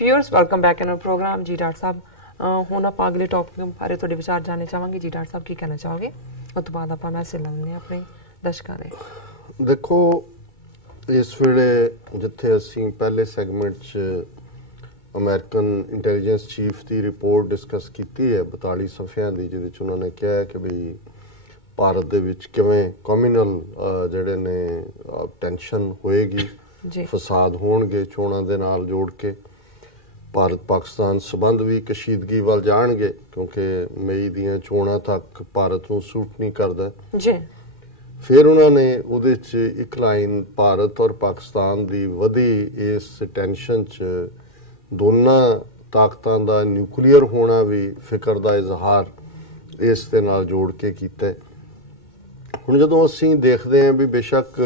Viewers welcome back in our programme. जी doctor साहब हुण आपां अगले टॉपिक बारे तुहाडे विचार जानने चाहांगे। जी डॉक्टर साहब की कहना चाहोगे? उस तो बाद आपां मैसेज लैंदे अपने दर्शकां दे। देखो इस वेले जिथे असीं पहले सैगमेंट च अमेरिकन इंटैलीजेंस चीफ की रिपोर्ट डिस्कस की है 42 सफ़ियां की, जिहदे च उन्होंने कहा कि बई भारत दे विच किवें कम्यूनल जिहड़े ने टेंशन होएगी, फसाद होणगे, चोणां दे नाल जोड़ के भारत पाकिस्तान संबंध भी कशीदगी वाल जाणगे, क्योंकि मई दियां चोणां तक भारत नूं सूट नहीं करदा जी। फिर उन्होंने उहदे च एक लाइन भारत और पाकिस्तान दी वधी इस टेंशन च दोनों ताकतां दा न्यूक्लीयर होना भी फिक्र का इजहार इस दे नाल जोड़ के कीता है। हुण जदों असीं देखते हैं भी बेशक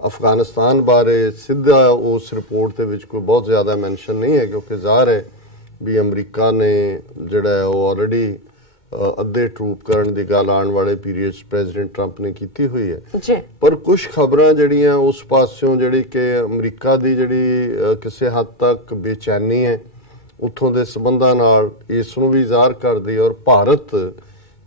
अफगानिस्तान बारे सीधा उस रिपोर्ट दे विच कोई बहुत ज़्यादा मैंशन नहीं है, क्योंकि ज़ाहिर है भी अमरीका ने जिहड़ा है वो ऑलरेडी अद्धे ट्रूप करन दी गल आने वाले पीरियड प्रेजिडेंट ट्रंप ने की हुई है। पर कुछ खबरां जिहड़ियां उस पासों जिहड़ी कि अमरीका दी जिहड़ी किसी हद तक बेचैनी है उत्थों दे संबंधां नाल इसनूं भी ज़ाहिर करदी, और भारत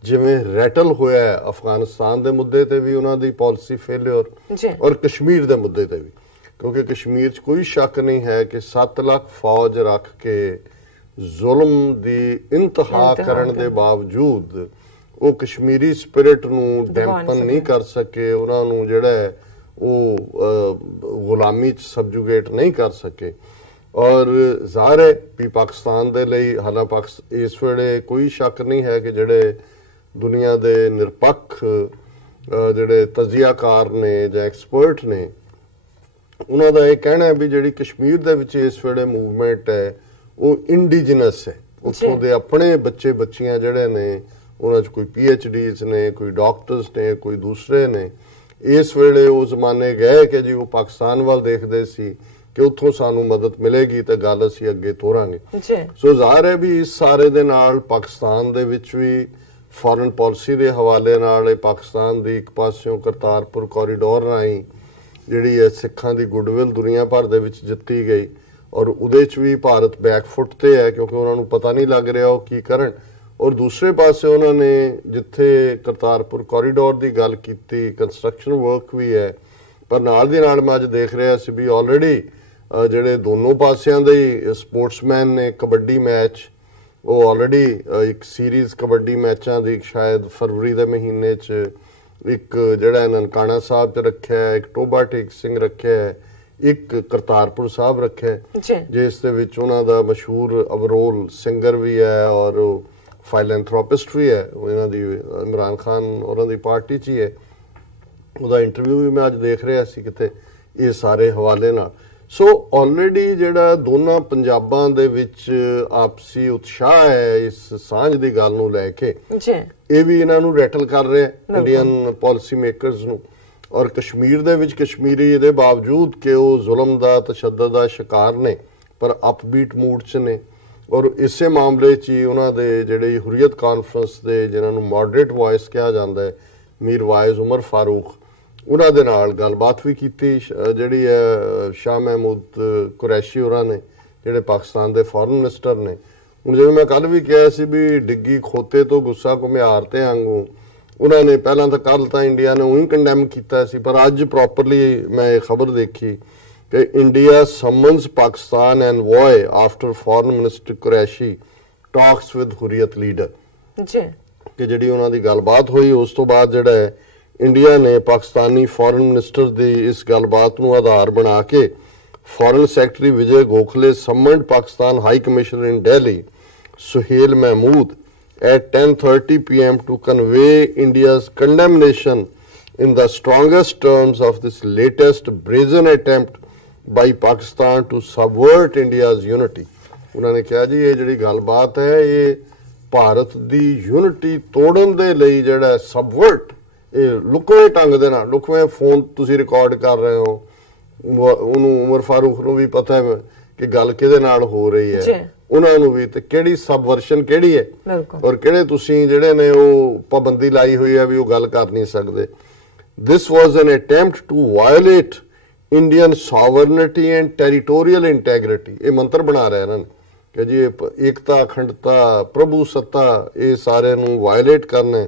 जिवें रैटल होया है अफगानिस्तान दे मुद्दे ते भी उन्हां दी पॉलिसी फेलियर और कश्मीर दे मुद्दे ते भी, क्योंकि कश्मीर च कोई शक नहीं है कि 7 लाख फौज रख के जुल्म दी इंतहा करन दे बावजूद वो कश्मीरी स्पिरिट नूं डैंपन नहीं कर सके, उन्हां नूं जिहड़ा है वो गुलामी च सबजुगेट नहीं कर सके। और ज़ाहिर है भी पाकिस्तान दे लई हालांकि इस वेले कोई शक नहीं है कि जिहड़े दुनिया दे निरपक्ष जिहड़े तजियाकार ने जां एक्सपर्ट ने उन्हां दा इह कहना है भी जिहड़ी कश्मीर दे विच इस वेले मूवमेंट है वो इंडिजिनस है, उत्थों दे अपने बच्चे बच्चियां जिहड़े ने उन्हां च कोई PhDs ने, कोई डॉक्टर्स ने, कोई दूसरे ने। इस वेले वो जमाने गए कि जी वो पाकिस्तान वाल देखदे सी कि उत्थों सानू मदद मिलेगी तो गल असीं अगे तोरांगे। सो ज़ाहिर है भी इस सारे दे नाल पाकिस्तान दे विच भी फॉरेन पॉलिसी के हवाले नाल पाकिस्तान की एक पासों करतारपुर कॉरीडोर राही जिहड़ी है सिखां दी गुडविल दुनिया भर दे विच जित्ती गई, और उहदे च भी भारत बैकफुट ते है क्योंकि उन्होंने पता नहीं लग रहा वो की करन। और दूसरे पासे उन्होंने जिथे करतारपुर कॉरीडोर की गल की कंस्ट्रक्शन वर्क भी है, पर नाल दी नाल मैं अज देख रहा सी भी ऑलरेडी जिहड़े दोनों पासियां दे स्पोर्ट्समैन ने कबड्डी मैच वो ऑलरेडी एक सीरीज़ कबड्डी मैचों की शायद फरवरी के महीने च एक जिहड़ा ननकाना साहब च रखा है, एक टोबा टेक सिंह रखा है, एक करतारपुर साहब रखे है जिस दे विच उन्हां दा मशहूर अवरोल सिंगर भी है और फाइलैंथ्रोपिस्ट भी है। इन्हां दी इमरान खान उन्हां दी पार्टी च ही है, उहदा इंटरव्यू भी मैं अज देख रहा सी किते ये सारे हवाले नाल। सो ऑलरेडी जिहड़ा दोनों पंजाबां दे विच आपसी उत्साह है इस सांझ दी गल नूं लैके ये भी इन्हां नूं रैटल कर रहे इंडियन पॉलिसी मेकरस नूं। और कश्मीर दे विच कश्मीरी दे बावजूद कि वो जुल्म दा तशद्दुद दा शिकार ने पर अपबीट मूड च ने, और इसे मामले च ही उन्हां दे जिहड़े हुर्रियत कॉन्फ्रेंस दे जिन्हां नूं मॉडरेट वॉइस कहा जाता है मीर वाइज उमर फारूक उन्हां दे नाल गलबात भी कीती जिहड़ी है शाह महमूद कुरैशी होरां ने जिहड़े पाकिस्तान दे फॉरेन मिनिस्टर ने। हुण जिवें मैं कल भी कहा सी भी डिग्गी खोते तो गुस्सा घुमियार ते आंगू उन्होंने पहला तो कल तो इंडिया ने उही कंडैम किया सी, पर अज प्रॉपरली मैं ये खबर देखी कि India summons Pakistan envoy after foreign minister Qureshi talks with Hurriyat leader कि जिहड़ी उन्हां दी गलबात हुई उस तो बाद जिहड़ा है इंडिया ने पाकिस्तानी फॉरेन मिनिस्टर की इस गलबात नूं आधार बना के foreign secretary Vijay Gokhale summoned Pakistan high commissioner in Delhi Suhail Mahmood at 10:30 p.m. to convey India's condemnation in the strongest terms of this latest brazen attempt by Pakistan to subvert India's unity. उन्होंने कहा जी ये जिहड़ी गलबात है ये भारत दी यूनिटी तोड़न दे लई जिहड़ा सबवर्ट ये लुकवे ढंग दे नाल लुकवे फोन तुसीं रिकॉर्ड कर रहे हो, उन्होंने उमर फारूक नूं भी पता है कि गल किहदे नाल हो रही है, उन्होंने भी तो किहड़ी सबवर्शन किहड़ी है और किहड़े तुसीं जिहड़े ने वो पाबंदी लाई हुई है भी वो गल कर नहीं सकते। This was an attempt to violate Indian sovereignty and territorial integrity, ਇਹ ਮੰਤਰ ਬਣਾ ਰਿਹਾ ਇਹਨਾਂ ਨੇ ਕਿ ਜੀ ਏਕਤਾ, ਅਖੰਡਤਾ, ਪ੍ਰਭੂ ਸੱਤਾ, ਇਹ ਸਾਰੇ ਨੂੰ ਵਾਇਲੇਟ ਕਰਨਾ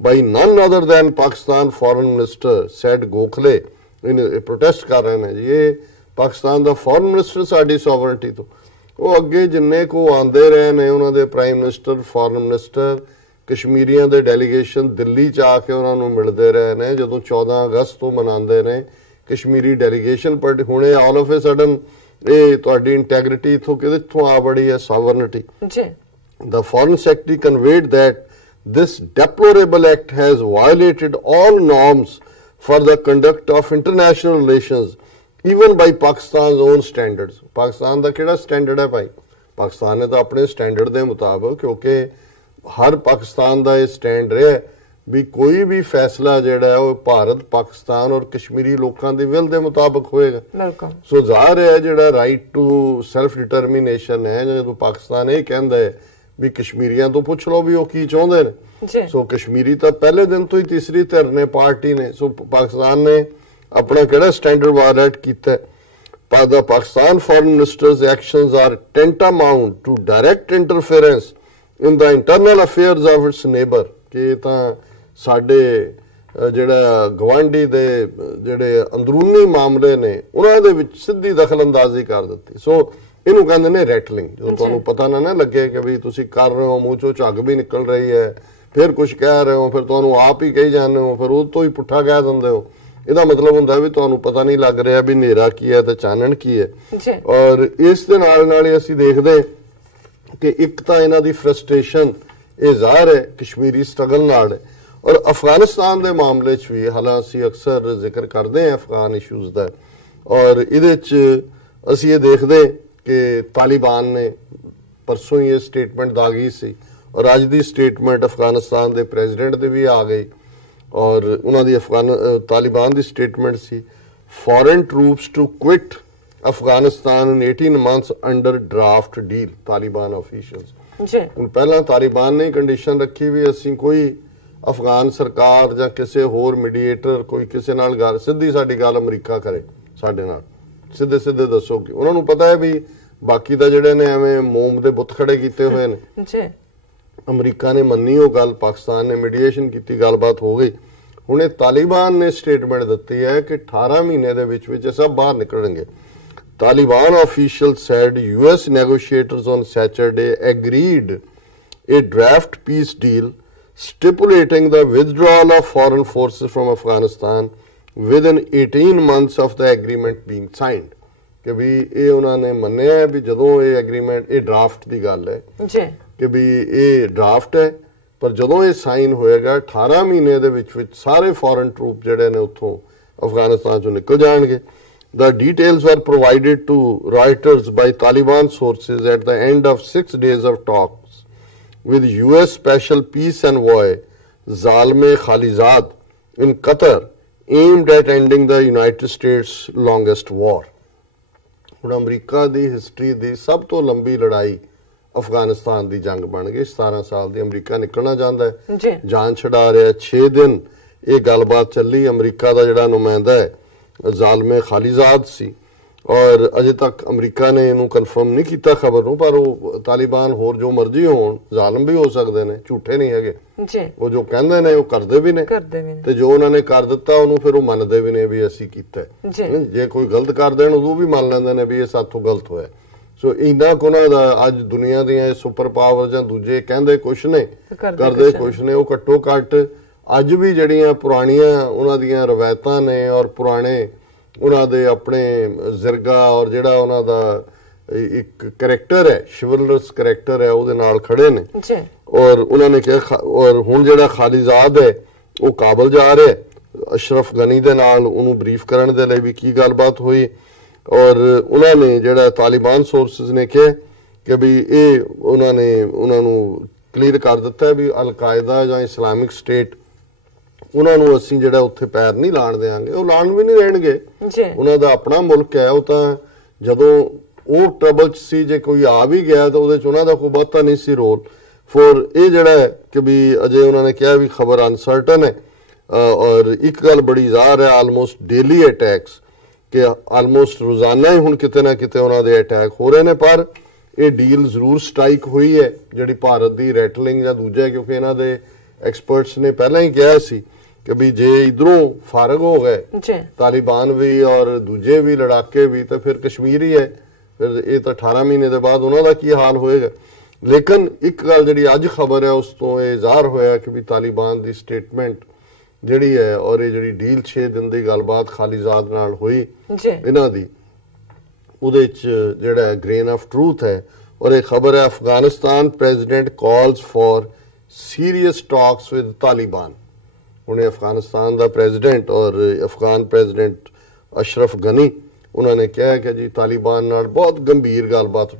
by none other than Pakistan foreign minister said Gokhale. ਇਹ ਪ੍ਰੋਟੈਸਟ ਕਰ ਰਹੇ ਨੇ ਜੀ, ਇਹ ਪਾਕਿਸਤਾਨ ਦਾ ਫੋਰਨ ਮਿਨਿਸਟਰ ਸਾਡੀ ਸੋਵਰਨਿਟੀ ਤੋਂ। ਉਹ ਅੱਗੇ ਜਿੰਨੇ ਕੋ ਆਉਂਦੇ ਰਹੇ ਨੇ ਉਹਨਾਂ ਦੇ ਪ੍ਰਾਈਮ ਮਿਨਿਸਟਰ, ਫੋਰਨ ਮਿਨਿਸਟਰ, ਕਸ਼ਮੀਰੀਆਂ ਦੇ ਡੈਲੀਗੇਸ਼ਨ ਦਿੱਲੀ 'ਚ ਆ ਕੇ ਉਹਨਾਂ ਨੂੰ ਮਿਲਦੇ ਰਹੇ ਨੇ। ਜਦੋਂ 14 ਅਗਸਤ ਤੋਂ ਮਨਾਉਂਦੇ ਨੇ ਕਸ਼ਮੀਰੀ ਡੈਲੀਗੇਸ਼ਨ, ਪਰ ਹੁਣੇ ਆਲ ਆਫ ਏ ਸਡਨ ਇਹ ਤੁਹਾਡੀ ਇੰਟੈਗ੍ਰਿਟੀ ਇਥੋਂ ਕਿੱਥੋਂ ਆ ਬੜੀ ਹੈ, sovereignty. The Foreign Secretary conveyed that this deplorable act has violated all norms for the conduct of international relations, even by Pakistan's own standards. Pakistan ਦਾ ਕਿਹੜਾ ਸਟੈਂਡਰਡ ਹੈ ਭਾਈ? ਪਾਕਿਸਤਾਨ ਨੇ ਤਾਂ ਆਪਣੇ ਸਟੈਂਡਰਡ ਦੇ ਮੁਤਾਬਕ, ਕਿਉਂਕਿ ਹਰ ਪਾਕਿਸਤਾਨ ਦਾ ਇਹ ਸਟੈਂਡ ਰਿਹਾ ਵੀ ਕੋਈ ਵੀ ਫੈਸਲਾ ਜਿਹੜਾ ਹੈ ਉਹ ਭਾਰਤ, ਪਾਕਿਸਤਾਨ ਔਰ ਕਸ਼ਮੀਰੀ ਲੋਕਾਂ ਦੇ ਵਿਲ ਦੇ ਮੁਤਾਬਕ ਹੋਏਗਾ। ਸੋ ਜ਼ਾਹਰ ਹੈ ਜਿਹੜਾ ਰਾਈਟ ਟੂ ਸੈਲਫ ਡਿਟਰਮੀਨੇਸ਼ਨ ਹੈ, ਜਦੋਂ ਪਾਕਿਸਤਾਨ ਇਹ ਕਹਿੰਦਾ ਹੈ ਵੀ ਕਸ਼ਮੀਰੀਆਂ ਤੋਂ ਪੁੱਛ ਲਓ ਵੀ ਉਹ ਕੀ ਚਾਹੁੰਦੇ ਨੇ। ਸੋ ਕਸ਼ਮੀਰੀ ਤਾਂ ਪਹਿਲੇ ਦਿਨ ਤੋਂ ਹੀ ਤੀਸਰੀ ਧਿਰ ਨੇ, ਪਾਰਟੀ ਨੇ। ਸੋ ਪਾਕਿਸਤਾਨ ਨੇ ਆਪਣਾ ਕਿਹੜਾ ਸਟੈਂਡਰਡ ਵਾਇਲੇਟ ਕੀਤਾ? The Pakistan foreign minister's actions are tantamount to direct interference in the internal affairs of its neighbor, ਕਿ ਤਾਂ ਸਾਡੇ ਜਿਹੜਾ ਗਵਾਂਢੀ ਦੇ ਜਿਹੜੇ ਅੰਦਰੂਨੀ ਮਾਮਲੇ ਨੇ ਉਹਨਾਂ ਦੇ ਵਿੱਚ ਸਿੱਧੀ ਦਖਲਅੰਦਾਜ਼ੀ ਕਰ ਦਿੱਤੀ। ਸੋ ਇਹਨੂੰ ਕਹਿੰਦੇ ਨੇ ਰੈਟਲਿੰਗ। ਜਦੋਂ ਤੁਹਾਨੂੰ ਪਤਾ ਨਾ ਲੱਗੇ ਕਿ ਵੀ ਤੁਸੀਂ ਕਰ ਰਹੇ ਹੋ, ਮੂੰਹ ਚੋਂ ਝੱਗ ਵੀ ਨਿਕਲ ਰਹੀ ਹੈ, ਫਿਰ ਕੁਝ ਕਹਿ ਰਹੇ ਹੋ, ਫਿਰ ਤੁਹਾਨੂੰ ਆਪ ਹੀ ਕਹੀ ਜਾਂਦੇ ਹੋ, ਫਿਰ ਉਹ ਤੋਂ ਹੀ ਪੁੱਠਾ ਕਹਿ ਦਿੰਦੇ ਹੋ। ਇਹਦਾ ਮਤਲਬ ਹੁੰਦਾ ਵੀ ਤੁਹਾਨੂੰ ਪਤਾ ਨਹੀਂ ਲੱਗ ਰਿਹਾ ਵੀ ਹਨੇਰਾ ਕੀ ਹੈ ਤੇ ਚਾਨਣ ਕੀ ਹੈ। ਔਰ ਇਸ ਦੇ ਨਾਲ ਨਾਲ ਹੀ ਅਸੀਂ ਦੇਖਦੇ ਕਿ ਇੱਕ ਤਾਂ ਇਹਨਾਂ ਦੀ ਫਰਸਟ੍ਰੇਸ਼ਨ ਇਹ ਜ਼ਾਹਰ ਹੈ ਕਸ਼ਮੀਰੀ ਸਟਰਗਲ ਨਾਲ, ਔਰ ਅਫਗਾਨਿਸਤਾਨ ਦੇ ਮਾਮਲੇ 'ਚ ਵੀ, ਹਾਲਾਂਕਿ ਅਸੀਂ ਅਕਸਰ ਜ਼ਿਕਰ ਕਰਦੇ ਹਾਂ ਅਫਗਾਨ ਇਸ਼ੂਜ਼ ਦਾ, ਔਰ ਇਹਦੇ 'ਚ ਅਸੀਂ ਇਹ ਦੇਖਦੇ ਕਿ ਤਾਲਿਬਾਨ ਨੇ ਪਰਸੋਂ ਹੀ ਇਹ ਸਟੇਟਮੈਂਟ ਦਾਗੀ ਸੀ, ਔਰ ਅੱਜ ਦੀ ਸਟੇਟਮੈਂਟ ਅਫਗਾਨਿਸਤਾਨ ਦੇ ਪ੍ਰੈਜ਼ੀਡੈਂਟ ਦੀ ਵੀ ਆ ਗਈ, ਔਰ ਉਹਨਾਂ ਦੀ ਤਾਲਿਬਾਨ ਦੀ ਸਟੇਟਮੈਂਟ ਸੀ, foreign troops to quit Afghanistan in 18 months under draft deal, Taliban officials. ਹੁਣ ਪਹਿਲਾਂ ਤਾਲਿਬਾਨ ਨੇ ਕੰਡੀਸ਼ਨ ਰੱਖੀ ਵੀ ਅਸੀਂ ਕੋਈ ਅਫਗਾਨ ਸਰਕਾਰ ਜਾਂ ਕਿਸੇ ਹੋਰ ਮੀਡੀਏਟਰ, ਕੋਈ ਕਿਸੇ ਨਾਲ ਗੱਲ, ਸਿੱਧੀ ਸਾਡੀ ਗੱਲ ਅਮਰੀਕਾ ਕਰੇ ਸਾਡੇ ਨਾਲ, ਸਿੱਧੇ ਸਿੱਧੇ ਦੱਸੋ। ਕਿ ਉਹਨਾਂ ਨੂੰ ਪਤਾ ਹੈ ਵੀ ਬਾਕੀ ਦਾ ਜਿਹੜੇ ਨੇ ਐਵੇਂ ਮੋਮ ਦੇ ਬੁੱਤ ਖੜੇ ਕੀਤੇ ਹੋਏ ਨੇ। ਅਮਰੀਕਾ ਨੇ ਮੰਨੀ ਉਹ ਗੱਲ, ਪਾਕਿਸਤਾਨ ਨੇ ਮੀਡੀਏਸ਼ਨ ਕੀਤੀ, ਗੱਲਬਾਤ ਹੋ ਗਈ। ਹੁਣ ਇਹ ਤਾਲਿਬਾਨ ਨੇ ਸਟੇਟਮੈਂਟ ਦਿੱਤੀ ਹੈ ਕਿ 18 ਮਹੀਨੇ ਦੇ ਵਿੱਚ ਇਹ ਸਭ ਬਾਹਰ ਨਿਕਲਣਗੇ। Taliban officials said US negotiators on Saturday agreed a draft peace deal stipulating the withdrawal of foreign forces from Afghanistan within 18 months of the agreement being signed. ਕਿ ਵੀ ਇਹ ਉਹਨਾਂ ਨੇ ਮੰਨਿਆ ਵੀ ਜਦੋਂ ਇਹ ਐਗਰੀਮੈਂਟ, ਇਹ ਡਰਾਫਟ ਦੀ ਗੱਲ ਹੈ ਕਿ ਵੀ ਇਹ ਡਰਾਫਟ ਹੈ, ਪਰ ਜਦੋਂ ਇਹ ਸਾਈਨ ਹੋਏਗਾ 18 ਮਹੀਨੇ ਦੇ ਵਿੱਚ ਸਾਰੇ ਫੋਰਨ ਟਰੂਪ ਜਿਹੜੇ ਨੇ ਉੱਥੋਂ ਅਫਗਾਨਿਸਤਾਨ ਚੋਂ ਨਿਕਲ ਜਾਣਗੇ। The details were provided to Reuters by Taliban sources at the end of 6 days of talks with US Special Peace Envoy Zalmay Khalilzad in Qatar, aimed at ending the United States' longest war. ਹੁਣ America ਦੀ history ਦੀ ਸਭ ਤੋਂ ਲੰਬੀ ਲੜਾਈ ਅਫਗਾਨਿਸਤਾਨ ਦੀ ਜੰਗ ਬਣ ਗਈ। 17 ਸਾਲ ਦੀ America ਨਿਕਲਣਾ ਚਾਹੁੰਦਾ ਹੈ, ਜਾਨ ਛਡਾ ਰਿਹਾ। 6 ਦਿਨ ਇਹ ਗੱਲਬਾਤ ਚੱਲੀ। ਅਮਰੀਕਾ ਦਾ ਜਿਹੜਾ ਨੁਮਾਇੰਦਾ ਹੈ ਜ਼ਾਲਮੇ ਖਾਲਿਜ਼ਾਦ ਸੀ, ਔਰ ਅਜੇ ਤੱਕ ਅਮਰੀਕਾ ਨੇ ਇਹਨੂੰ ਕਨਫਰਮ ਨਹੀਂ ਕੀਤਾ ਖਬਰ ਨੂੰ, ਪਰ ਉਹ ਤਾਲਿਬਾਨ ਹੋਰ ਜੋ ਮਰਜ਼ੀ ਹੋਣ, ਜ਼ਾਲਮ ਵੀ ਹੋ ਸਕਦੇ ਨੇ, ਝੂਠੇ ਨਹੀਂ ਹੈਗੇ। ਉਹ ਜੋ ਕਹਿੰਦੇ ਨੇ ਉਹ ਕਰਦੇ ਵੀ ਨੇ, ਤੇ ਜੋ ਉਹਨਾਂ ਨੇ ਕਰ ਦਿੱਤਾ ਉਹਨੂੰ ਫਿਰ ਉਹ ਮੰਨਦੇ ਵੀ ਨੇ ਵੀ ਅਸੀਂ ਕੀਤਾ। ਜੇ ਕੋਈ ਗਲਤ ਕਰ ਦੇਣ ਉਦੋਂ ਵੀ ਮੰਨ ਲੈਂਦੇ ਨੇ ਵੀ ਇਹ ਸਾਥੋਂ ਗਲਤ ਹੋਇਆ। ਸੋ ਇੰਨਾ ਕੁ ਉਹਨਾਂ ਦਾ ਅੱਜ ਦੁਨੀਆ ਦੀਆਂ ਸੁਪਰ ਪਾਵਰ ਜਾਂ ਦੂਜੇ ਕਹਿੰਦੇ ਕੁਛ ਨੇ, ਕਰਦੇ ਕੁਛ ਨੇ। ਉਹ ਘੱਟੋ ਘੱਟ ਅੱਜ ਵੀ ਜਿਹੜੀਆਂ ਪੁਰਾਣੀਆਂ ਉਹਨਾਂ ਦੀਆਂ ਰਵਾਇਤਾਂ ਨੇ, ਔਰ ਪੁਰਾਣੇ ਉਹਨਾਂ ਦੇ ਆਪਣੇ ਜ਼ਿਰਗਾ, ਔਰ ਜਿਹੜਾ ਉਹਨਾਂ ਦਾ ਇੱਕ ਕਰੈਕਟਰ ਹੈ, ਸ਼ਿਵਲਰਸ ਕਰੈਕਟਰ ਹੈ, ਉਹਦੇ ਨਾਲ ਖੜੇ ਨੇ। ਔਰ ਉਹਨਾਂ ਨੇ ਕਿਹਾ, ਔਰ ਹੁਣ ਜਿਹੜਾ ਖਾਲਿਜ਼ਾਦ ਹੈ ਉਹ ਕਾਬਲ ਜਾ ਰਿਹਾ ਅਸ਼ਰਫ ਗਨੀ ਦੇ ਨਾਲ, ਉਹਨੂੰ ਬਰੀਫ ਕਰਨ ਦੇ ਲਈ ਵੀ ਕੀ ਗੱਲਬਾਤ ਹੋਈ। ਔਰ ਉਹਨਾਂ ਨੇ ਜਿਹੜਾ ਤਾਲਿਬਾਨ ਸੋਰਸਿਸ ਨੇ ਕਿਹਾ ਕਿ ਵੀ ਇਹ ਉਹਨਾਂ ਨੂੰ ਕਲੀਅਰ ਕਰ ਦਿੱਤਾ ਵੀ ਅਲ-ਕਾਇਦਾ ਜਾਂ ਇਸਲਾਮਿਕ ਸਟੇਟ ਉਹਨਾਂ ਨੂੰ ਅਸੀਂ ਜਿਹੜਾ ਉੱਥੇ ਪੈਰ ਨਹੀਂ ਲਾਣ ਦੇਵਾਂਗੇ। ਉਹ ਲਾਣ ਵੀ ਨਹੀਂ ਰਹਿਣਗੇ, ਉਹਨਾਂ ਦਾ ਆਪਣਾ ਮੁਲਕ ਹੈ। ਉਹ ਤਾਂ ਜਦੋਂ ਉਹ ਟਰਬਲ 'ਚ ਸੀ, ਜੇ ਕੋਈ ਆ ਵੀ ਗਿਆ ਤਾਂ ਉਹਦੇ 'ਚ ਉਹਨਾਂ ਦਾ ਕੋਈ ਬਹੁਤਾ ਨਹੀਂ ਸੀ ਰੋਲ। ਫੋਰ ਇਹ ਜਿਹੜਾ ਕਿ ਵੀ ਅਜੇ ਉਹਨਾਂ ਨੇ ਕਿਹਾ ਵੀ ਖਬਰ ਅਨਸਰਟਨ ਹੈ। ਔਰ ਇੱਕ ਗੱਲ ਬੜੀ ਜ਼ਾਹਰ ਹੈ, ਆਲਮੋਸਟ ਡੇਲੀ ਅਟੈਕਸ ਕਿ ਆਲਮੋਸਟ ਰੋਜ਼ਾਨਾ ਹੀ ਹੁਣ ਕਿਤੇ ਨਾ ਕਿਤੇ ਉਹਨਾਂ ਦੇ ਅਟੈਕ ਹੋ ਰਹੇ ਨੇ। ਪਰ ਇਹ ਡੀਲ ਜ਼ਰੂਰ ਸਟ੍ਰਾਈਕ ਹੋਈ ਹੈ ਜਿਹੜੀ ਭਾਰਤ ਦੀ ਰੈਟਲਿੰਗ ਜਾਂ ਦੂਜਾ, ਕਿਉਂਕਿ ਇਹਨਾਂ ਦੇ ਐਕਸਪਰਟਸ ਨੇ ਪਹਿਲਾਂ ਹੀ ਕਿਹਾ ਸੀ ਕਿ ਵੀ ਜੇ ਇਧਰੋਂ ਫਾਰਗ ਹੋ ਗਏ ਤਾਲਿਬਾਨ ਵੀ ਔਰ ਦੂਜੇ ਵੀ ਲੜਾਕੇ ਵੀ ਤਾਂ ਫਿਰ ਕਸ਼ਮੀਰ ਹੀ ਹੈ, ਫਿਰ ਇਹ ਤਾਂ 18 ਮਹੀਨੇ ਦੇ ਬਾਅਦ ਉਹਨਾਂ ਦਾ ਕੀ ਹਾਲ ਹੋਏਗਾ। ਲੇਕਿਨ ਇੱਕ ਗੱਲ ਜਿਹੜੀ ਅੱਜ ਖਬਰ ਹੈ ਉਸ ਤੋਂ ਇਹ ਜ਼ਾਹਰ ਹੋਇਆ ਕਿ ਵੀ ਤਾਲਿਬਾਨ ਦੀ ਸਟੇਟਮੈਂਟ ਜਿਹੜੀ ਹੈ ਔਰ ਇਹ ਜਿਹੜੀ ਡੀਲ 6 ਦਿਨ ਦੀ ਗੱਲਬਾਤ ਖਾਲਿਜ਼ਾਦ ਨਾਲ ਹੋਈ ਇਹਨਾਂ ਦੀ, ਉਹਦੇ 'ਚ ਜਿਹੜਾ ਗ੍ਰੇਨ ਆਫ ਟਰੂਥ ਹੈ। ਔਰ ਇਹ ਖਬਰ ਹੈ Afghanistan president calls for serious talks with Taliban. ਉਹਨੇ ਅਫਗਾਨਿਸਤਾਨ ਦਾ ਪ੍ਰੈਜ਼ੀਡੈਂਟ ਔਰ ਅਫਗਾਨ ਪ੍ਰੈਜ਼ੀਡੈਂਟ ਅਸ਼ਰਫ ਗਨੀ ਉਹਨਾਂ ਨੇ ਕਿਹਾ ਕਿ ਜੀ ਤਾਲਿਬਾਨ ਨਾਲ ਬਹੁਤ ਗੰਭੀਰ ਗੱਲਬਾਤ,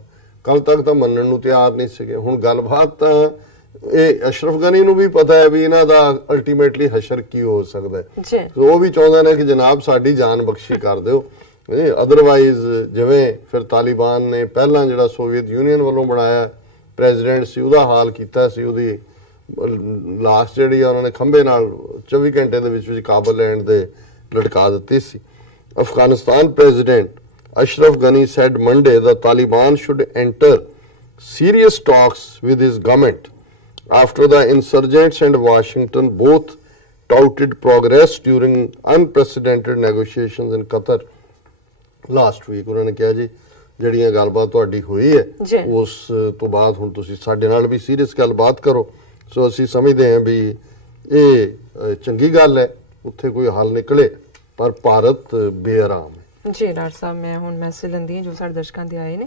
ਕੱਲ ਤੱਕ ਤਾਂ ਮੰਨਣ ਨੂੰ ਤਿਆਰ ਨਹੀਂ ਸੀਗੇ, ਹੁਣ ਗੱਲਬਾਤ ਤਾਂ ਇਹ ਅਸ਼ਰਫ ਗਨੀ ਨੂੰ ਵੀ ਪਤਾ ਹੈ ਵੀ ਇਹਨਾਂ ਦਾ ਅਲਟੀਮੇਟਲੀ ਹਸ਼ਰ ਕੀ ਹੋ ਸਕਦਾ ਹੈ। ਉਹ ਵੀ ਚਾਹੁੰਦੇ ਨੇ ਕਿ ਜਨਾਬ ਸਾਡੀ ਜਾਨ ਬਖਸ਼ੀ ਕਰ ਦਿਓ, ਅਦਰਵਾਈਜ਼ ਜਿਵੇਂ ਫਿਰ ਤਾਲਿਬਾਨ ਨੇ ਪਹਿਲਾਂ ਜਿਹੜਾ ਸੋਵੀਅਤ ਯੂਨੀਅਨ ਵੱਲੋਂ ਬਣਾਇਆ ਪ੍ਰੈਜ਼ੀਡੈਂਟ ਸੀ ਉਹਦਾ ਹਾਲ ਕੀਤਾ ਸੀ, ਉਹਦੀ ਲਾਸ਼ ਜਿਹੜੀ ਆ ਉਹਨਾਂ ਨੇ ਖੰਭੇ ਨਾਲ 24 ਘੰਟੇ ਦੇ ਵਿੱਚ ਕਾਬਲ ਲੈਂਡ ਦੇ ਲਟਕਾ ਦਿੱਤੀ ਸੀ। Afghanistan president Ashraf Ghani said Monday that Taliban should enter serious talks with his government after the insurgents and Washington both touted progress during unprecedented negotiations in Qatar last week। उन्होंने कहा जी ਜਿਹੜੀਆਂ ਗੱਲਬਾਤ ਤੁਹਾਡੀ ਹੋਈ ਹੈ ਉਸ ਤੋਂ ਬਾਅਦ ਹੁਣ ਤੁਸੀਂ ਸਾਡੇ ਨਾਲ ਵੀ ਸੀਰੀਅਸ ਗੱਲਬਾਤ ਕਰੋ। ਸੋ ਅਸੀਂ ਸਮਝਦੇ ਹਾਂ ਵੀ ਇਹ ਚੰਗੀ ਗੱਲ ਹੈ, ਉੱਥੇ ਕੋਈ ਹੱਲ ਨਿਕਲੇ, ਪਰ ਭਾਰਤ ਬੇਆਰਾਮ ਹੈ। ਜੀ ਡਾਕਟਰ ਸਾਹਿਬ ਮੈਂ ਹੁਣ ਮੈਸੇਜ ਲੈਂਦੀ ਹਾਂ ਜੋ ਸਾਡੇ ਦਰਸ਼ਕਾਂ ਦੇ ਆਏ ਨੇ।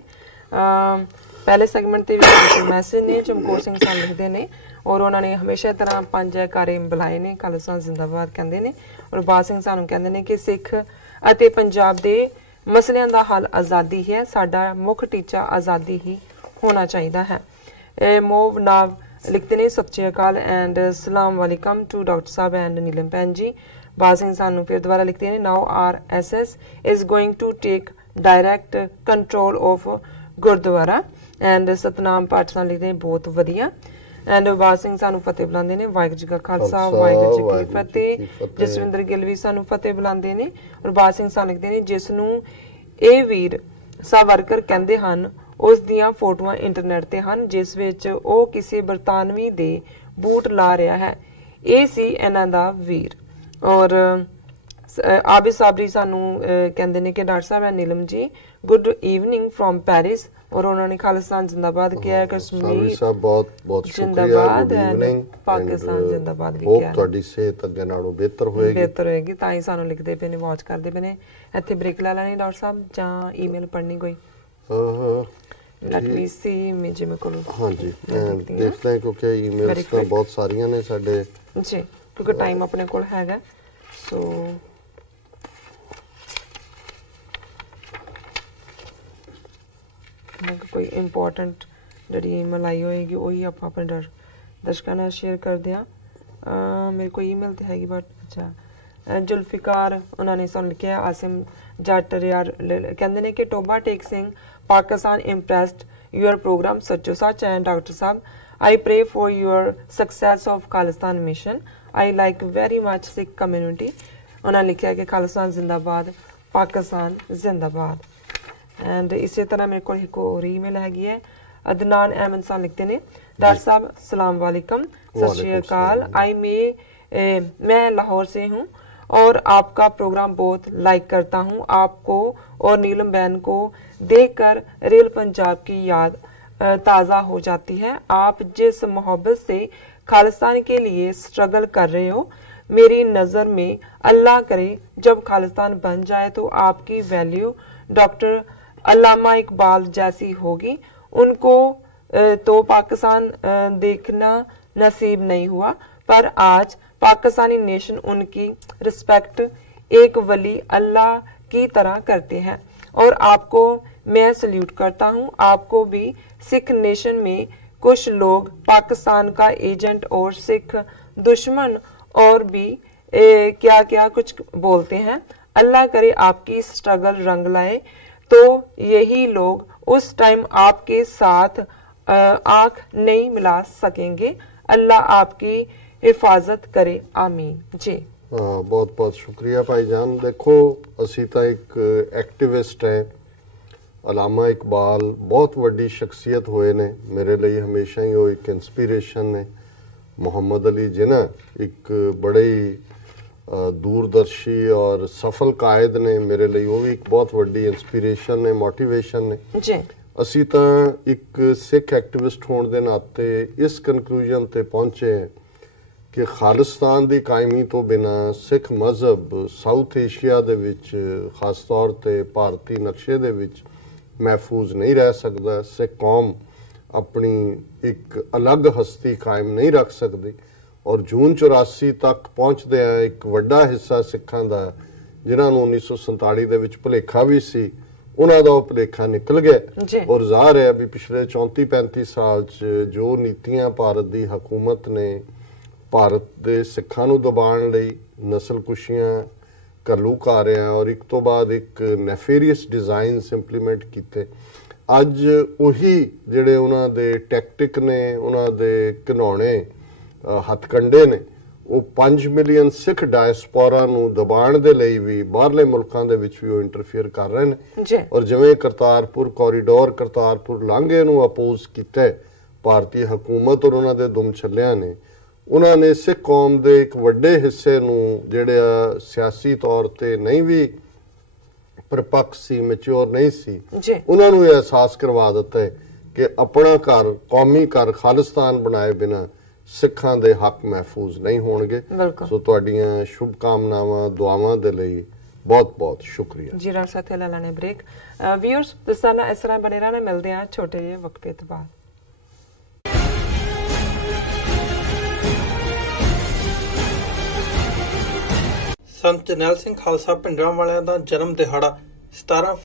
ਪਹਿਲੇ ਸੈਗਮੈਂਟ ਤੇ ਵੀ ਮੈਸੇਜ ਨੇ ਚਮਕੌਰ ਸਿੰਘ ਸਾਹਿਬ ਲਿਖਦੇ ਨੇ ਔਰ ਉਹਨਾਂ ਨੇ ਹਮੇਸ਼ਾ ਤਰ੍ਹਾਂ 5 ਕਾਰੇ ਬੁਲਾਏ ਨੇ, ਖਾਲਸਾ ਜ਼ਿੰਦਾਬਾਦ ਕਹਿੰਦੇ ਨੇ। ਔਰ ਬਾਦ ਸਿੰਘ ਸਾਨੂੰ ਕਹਿੰਦੇ ਨੇ ਕਿ ਸਿੱਖ ਅਤੇ ਪੰਜਾਬ ਦੇ ਮਸਲਿਆਂ ਦਾ ਹੱਲ ਆਜ਼ਾਦੀ ਹੈ, ਸਾਡਾ ਮੁੱਖ ਟੀਚਾ ਆਜ਼ਾਦੀ ਹੀ ਹੋਣਾ ਚਾਹੀਦਾ ਹੈ। ਮੋਵ ਨਾਵ ਲਿਖਦੇ ਨੇ ਸਤਿ ਸ਼੍ਰੀ ਅਕਾਲ ਐਂਡ ਸਲਾਮ ਵਾਲੇਕਮ to doctor Sahib and Neelam ਭੈਣ ਜੀ। ਬਾਦ ਸਿੰਘ ਸਾਨੂੰ ਫਿਰ ਦੁਬਾਰਾ ਲਿਖਦੇ ਨੇ ਨਾਓ RSS is going to take direct control of Gurdwara and Satnam ਪਾਠਸਾਨ ਲਿਖਦੇ ਨੇ ਬਹੁਤ ਵਧੀਆ। ਐਂਡ ਬਾਦ ਸਿੰਘ ਸਾਨੂੰ ਫਤਿਹ ਬੁਲਾਉਂਦੇ ਨੇ, ਵਾਹਿਗੁਰੂ ਜੀ ਕਾ ਖਾਲਸਾ ਵਾਹਿਗੁਰੂ ਜੀ ਕੀ ਫਤਿਹ। ਜਸਵਿੰਦਰ ਗਿੱਲ ਵੀ ਸਾਨੂੰ ਫਤਿਹ ਬੁਲਾਉਂਦੇ ਨੇ ਔਰ ਬਾਦ ਸਿੰਘ ਸਾਨੂੰ ਲਿਖਦੇ ਨੇ ਜਿਸ ਨੂੰ ਇਹ ਵੀਰ ਸਾਵਰਕਰ ਕਹਿੰਦੇ ਹਨ ਉਸ ਦੀਆਂ ਫੋਟੋਆਂ ਇੰਟਰਨੈਟ ਤੇ ਹਨ ਜਿਸ ਵਿੱਚ ਉਹ ਕਿਸੇ ਬਰਤਾਨਵੀ ਦੇ ਬੂਟ ਲਾ ਰਿਹਾ ਹੈ, ਇਹ ਸੀ ਇਹਨਾਂ ਦਾ ਵੀਰ। ਔਰ ਆਬਿਦ ਸਾਬਰੀ ਸਾਨੂੰ ਕਹਿੰਦੇ ਨੇ ਕਿ ਡਾਕਟਰ ਸਾਹਿਬ ਐ Neelam ji good evening from Paris ਔਰ ਉਹਨਾਂ ਨੇ ਖਾਲਿਸਤਾਨ ਜ਼ਿੰਦਾਬਾਦ ਕਿਹਾ, ਕਸ਼ਮੀਰ ਸਾਹਿਬ ਬਹੁਤ ਬਹੁਤ ਸ਼ੁਕਰੀਆ, ਗੁੱਡ ਈਵਨਿੰਗ, ਪਾਕਿਸਤਾਨ ਜ਼ਿੰਦਾਬਾਦ ਵੀ ਕਿਹਾ। ਤੁਹਾਡੀ ਸਿਹਤ ਅੱਗੇ ਨਾਲੋਂ ਬਿਹਤਰ ਹੋਏਗੀ ਤਾਂ ਹੀ ਸਾਨੂੰ ਲਿਖਦੇ ਪਏ ਨੇ, ਵਾਚ ਕਰਦੇ ਪਏ ਨੇ। ਇੱਥੇ ਬ੍ਰੇਕ ਲੈ ਲੈਣੀ ਡਾਕਟਰ ਸਾਹਿਬ ਜਾਂ ਈਮੇਲ ਪੜ੍ਹਨੀ ਕੋਈ? ਲੈਟ ਮੀ ਸੀ ਮੇਰੇ ਮੇਰੇ ਕੋਲ ਹਾਂਜੀ ਦੇਖਦੇ ਹਾਂ ਕਿਉਂਕਿ ਈਮੇਲਸ ਤਾਂ ਬਹੁਤ ਸਾਰੀਆਂ ਨੇ ਸਾਡੇ ਜੀ, ਕਿਉਂਕਿ ਟਾਈਮ ਆਪਣੇ ਕੋਲ ਹੈਗਾ। ਸੋ ਕੋਈ ਇੰਪੋਰਟੈਂਟ ਜਿਹੜੀ ਈਮੇਲ ਆਈ ਹੋਏਗੀ ਉਹੀ ਆਪਾਂ ਆਪਣੇ ਦਰਸ਼ਕਾਂ ਨਾਲ ਸ਼ੇਅਰ ਕਰਦੇ ਹਾਂ। ਮੇਰੇ ਕੋਲ ਈਮੇਲ ਤੇ ਹੈਗੀ ਬਟ ਅੱਛਾ ਜ਼ੁਲਫਿਕਾਰ ਉਹਨਾਂ ਨੇ ਸਾਨੂੰ ਲਿਖਿਆ ਆਸਿਮ ਜੱਟ ਯਾਰ ਕਹਿੰਦੇ ਨੇ ਕਿ ਟੋਬਾ ਟੇਕ Singh Pakistan impressed your program ਸੱਚੋ ਸੱਚ and doctor Sahib I pray for your success of Khalistan mission. I like very much Sikh community. ਉਹਨਾਂ ਨੇ ਲਿਖਿਆ ਕਿ ਖਾਲਿਸਤਾਨ ਜ਼ਿੰਦਾਬਾਦ, ਪਾਕਿਸਤਾਨ ਜ਼ਿੰਦਾਬਾਦ। ਐਂਡ ਇਸੇ ਤਰ੍ਹਾਂ ਮੇਰੇ ਕੋਲ ਇੱਕ ਹੋਰ ਈਮੇਲ ਹੈਗੀ ਹੈ, ਅਦਨਾਨ ਅਹਿਮਦ ਸਾਹਿਬ ਲਿਖਦੇ ਨੇ डॉक्टर साहब सलाम वालेकुम, सत श्री अकाल। मैं लाहौर से हूँ और आपका प्रोग्राम बहुत लाइक करता हूँ। आपको और नीलम बहन को देखकर रेल पंजाब की याद ताज़ा हो जाती है। आप जिस मोहब्बत से खालिस्तान के लिए स्ट्रगल कर रहे हो, मेरी नज़र में अल्लाह करे जब खालिस्तान बन जाए तो आपकी वैल्यू डॉक्टर अल्लामा इकबाल जैसी होगी। उनको तो पाकिस्तान देखना नसीब नहीं हुआ, पर आज पाकिस्तानी नेशन उनकी रिस्पेक्ट एक वली अल्लाह की तरह करते हैं और आपको मैं सल्यूट करता हूँ। आपको भी सिख नेशन में कुछ लोग पाकिस्तान का एजेंट और सिख दुश्मन और भी क्या क्या कुछ बोलते हैं। अल्लाह करे आपकी स्ट्रगल रंग लाए तो यही लोग उस टाइम आपके साथ आंख नहीं मिला सकेंगे। अल्लाह आपकी हिफाजत करे, आमीन। जी ਬਹੁਤ ਬਹੁਤ ਸ਼ੁਕਰੀਆ ਭਾਈਜਾਨ। ਦੇਖੋ ਅਸੀਂ ਤਾਂ ਇੱਕ ਐਕਟਿਵਿਸਟ ਹੈ। ਅਲਾਮਾ ਇਕਬਾਲ ਬਹੁਤ ਵੱਡੀ ਸ਼ਖਸੀਅਤ ਹੋਏ ਨੇ ਮੇਰੇ ਲਈ, ਹਮੇਸ਼ਾ ਹੀ ਉਹ ਇੱਕ ਇਨਸਪੀਰੇਸ਼ਨ ਨੇ। ਮੁਹੰਮਦ ਅਲੀ ਜਿਨਾ ਇੱਕ ਬੜੇ ਹੀ ਦੂਰਦਰਸ਼ੀ ਔਰ ਸਫਲ ਕਾਇਦ ਨੇ ਮੇਰੇ ਲਈ, ਉਹ ਵੀ ਇੱਕ ਬਹੁਤ ਵੱਡੀ ਇਨਸਪੀਰੇਸ਼ਨ ਨੇ, ਮੋਟੀਵੇਸ਼ਨ ਨੇ ਜੀ। ਅਸੀਂ ਤਾਂ ਇੱਕ ਸਿੱਖ ਐਕਟਿਵਿਸਟ ਹੋਣ ਦੇ ਨਾਤੇ ਇਸ ਕਨਕਲੂਜਨ ਤੇ ਪਹੁੰਚੇ ਹਾਂ ਕਿ ਖਾਲਿਸਤਾਨ ਦੀ ਕਾਇਮੀ ਤੋਂ ਬਿਨਾਂ ਸਿੱਖ ਮਜ਼ਹਬ ਸਾਊਥ ਏਸ਼ੀਆ ਦੇ ਵਿੱਚ, ਖਾਸ ਤੌਰ ਤੇ ਭਾਰਤੀ ਨਕਸ਼ੇ ਦੇ ਵਿੱਚ ਮਹਿਫੂਜ਼ ਨਹੀਂ ਰਹਿ ਸਕਦਾ। ਸਿੱਖ ਕੌਮ ਆਪਣੀ ਇੱਕ ਅਲੱਗ ਹਸਤੀ ਕਾਇਮ ਨਹੀਂ ਰੱਖ ਸਕਦੀ। ਔਰ ਜੂਨ 84 ਤੱਕ ਪਹੁੰਚਦੇ ਆ ਇੱਕ ਵੱਡਾ ਹਿੱਸਾ ਸਿੱਖਾਂ ਦਾ, ਜਿਨ੍ਹਾਂ ਨੂੰ 1947 ਦੇ ਵਿੱਚ ਭੁਲੇਖਾ ਵੀ ਸੀ, ਉਹਨਾਂ ਦਾ ਉਹ ਭੁਲੇਖਾ ਨਿਕਲ ਗਿਆ। ਔਰ ਜ਼ਾਹਰ ਹੈ ਵੀ ਪਿਛਲੇ 34-35 ਸਾਲ 'ਚ ਜੋ ਨੀਤੀਆਂ ਭਾਰਤ ਦੀ ਹਕੂਮਤ ਨੇ ਭਾਰਤ ਦੇ ਸਿੱਖਾਂ ਨੂੰ ਦਬਾਉਣ ਲਈ, ਨਸਲਕੁਸ਼ੀਆਂ, ਘੱਲੂਘਾਰਿਆਂ ਔਰ ਇੱਕ ਤੋਂ ਬਾਅਦ ਇੱਕ ਨੈਫੇਰੀਅਸ ਡਿਜ਼ਾਈਨਸ ਇੰਪਲੀਮੈਂਟ ਕੀਤੇ, ਅੱਜ ਉਹੀ ਜਿਹੜੇ ਉਹਨਾਂ ਦੇ ਟੈਕਟਿਕ ਨੇ, ਉਹਨਾਂ ਦੇ ਘਿਨੌਣੇ ਹੱਥਕੰਡੇ ਨੇ, ਉਹ 5 ਮਿਲੀਅਨ ਸਿੱਖ ਡਾਇਸਪੋਰਾ ਨੂੰ ਦਬਾਉਣ ਦੇ ਲਈ ਵੀ ਬਾਹਰਲੇ ਮੁਲਕਾਂ ਦੇ ਵਿੱਚ ਵੀ ਉਹ ਇੰਟਰਫੇਅਰ ਕਰ ਰਹੇ ਨੇ। ਔਰ ਜਿਵੇਂ ਕਰਤਾਰਪੁਰ ਕੋਰੀਡੋਰ, ਕਰਤਾਰਪੁਰ ਲਾਂਘੇ ਨੂੰ ਅਪੋਜ਼ ਕੀਤਾ ਭਾਰਤੀ ਹਕੂਮਤ ਔਰ ਉਹਨਾਂ ਦੇ ਦੁਮ ਛੱਲਿਆਂ ਨੇ, ਉਹਨਾਂ ਨੇ ਸਿੱਖ ਕੌਮ ਦੇ ਇੱਕ ਵੱਡੇ ਹਿੱਸੇ ਨੂੰ ਜਿਹੜਾ ਸਿਆਸੀ ਤੌਰ ਤੇ ਨਹੀਂ ਵੀ ਪਰਿਪੱਕ ਸੀ, ਮੈਚੁਰ ਨਹੀਂ ਸੀ, ਉਹਨਾਂ ਨੂੰ ਇਹ ਅਹਿਸਾਸ ਕਰਵਾ ਦਿੱਤਾ ਹੈ ਕਿ ਆਪਣਾ ਘਰ, ਕੌਮੀ ਘਰ ਖਾਲਿਸਤਾਨ ਬਣਾਏ ਬਿਨਾਂ ਸਿੱਖਾਂ ਦੇ ਹੱਕ ਮਹਿਫੂਜ਼ ਨਹੀਂ ਹੋਣਗੇ। ਸੋ ਤੁਹਾਡੀਆਂ ਸ਼ੁਭ ਕਾਮਨਾਵਾਂ, ਦੁਆਵਾਂ ਦੇ ਲਈ ਬਹੁਤ ਬਹੁਤ ਸ਼ੁਕਰੀਆ ਜੀ। ਰਾਜ ਸਾਥੀ ਲੈ ਲੈਣੇ ਬ੍ਰੇਕ। ਵਿਊਅਰਸ ਤੁਸੀਂ ਨਾਲ ਇਸ ਤਰ੍ਹਾਂ ਬਣੇ ਰਹਿਣਾ, ਮਿਲਦੇ ਆ ਛੋਟੇ ਜਿਹੇ ਵਕਫੇ ਤੋਂ ਬਾਅਦ। ਸੰਤ ਜਰਨੈਲ ਸਿੰਘ ਖਾਲਸਾ ਭਿੰਡਰਾਂ ਵਾਲਿਆਂ ਦਾ ਜਨਮ ਦਿਹਾੜਾ 17